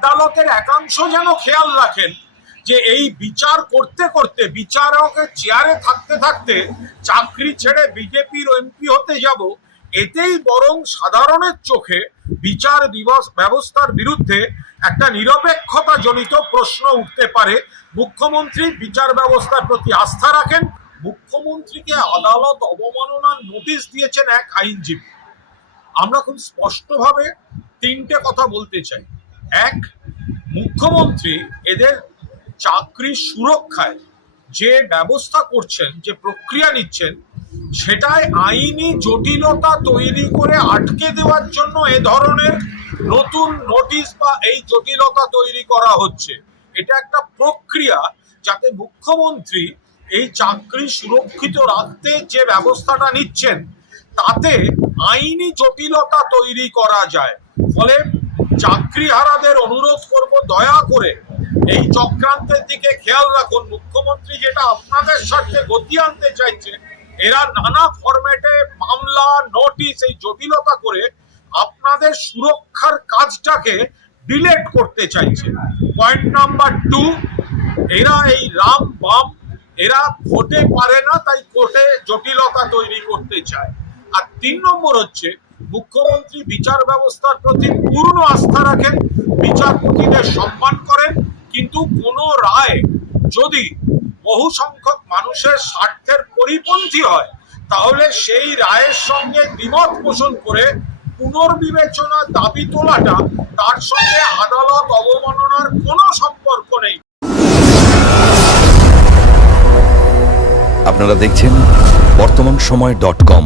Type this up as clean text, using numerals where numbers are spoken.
আদালতের একাংশ যেন খেয়াল রাখেন যে এই বিচার করতে করতে, বিচারকের চেয়ারে থাকতে থাকতে চাকরি ছেড়ে বিজেপির এমপি হতে যাব, এতেই বরং সাধারণের চোখে বিচার ব্যবস্থার বিরুদ্ধে একটা নিরপেক্ষতা জনিত প্রশ্ন উঠতে পারে। মুখ্যমন্ত্রী বিচার ব্যবস্থার প্রতি আস্থা রাখেন। মুখ্যমন্ত্রীকে আদালত অবমাননার নোটিশ দিয়েছেন এক আইনজীবী। আমরা খুব স্পষ্টভাবে তিনটে কথা বলতে চাই। এক, মুখ্যমন্ত্রী এদের চাকরির সুরক্ষায় যে ব্যবস্থা করছেন, যে প্রক্রিয়া নিচ্ছেন, সেটাই আইনি জটিলতা তৈরি করে আটকে দেওয়ার জন্য এ ধরনের নতুন নোটিশ বা এই জটিলতা তৈরি করা হচ্ছে। এটা একটা প্রক্রিয়া যাতে মুখ্যমন্ত্রী এই চাকরি সুরক্ষিত রাখতে যে ব্যবস্থাটা নিচ্ছেন তাতে আইনি জটিলতা তৈরি করা যায়। ফলে চাকরিহারাদের অনুরোধ করব, দয়া করে এই চক্রান্তের দিকে খেয়াল রাখুন। মুখ্যমন্ত্রী যেটা আপনাদের স্বার্থে গতি আনতে চাইছে, এরা নানা ফরম্যাটে মামলা, নোটিশ, এই জটিলতা করে আপনাদের সুরক্ষার কাজটাকে ডিলেট করতে চাইছে। পয়েন্ট নাম্বার 2, এরা এই রাম বাম এরা ভোটে পারে না, তাই কোর্টে জটিলতা তৈরি করতে চায়। আর 3 নম্বর হচ্ছে, মুখ্যমন্ত্রী বিচার ব্যবস্থার প্রতি পূর্ণ আস্থা রাখেন, বিচারপতিদের সম্মান করেন, কিন্তু কোনো রায় যদি বহু সংখ্যক মানুষের স্বার্থের পরিপন্থী হয় তাহলে সেই রায়ের সঙ্গে দ্বিমত পোষণ করে পুনর্বিবেচনার দাবি তোলাটা, তার সঙ্গে আদালত অবমাননার কোনো সম্পর্ক নেই। আপনারা দেখছেন বর্তমানসময়.com।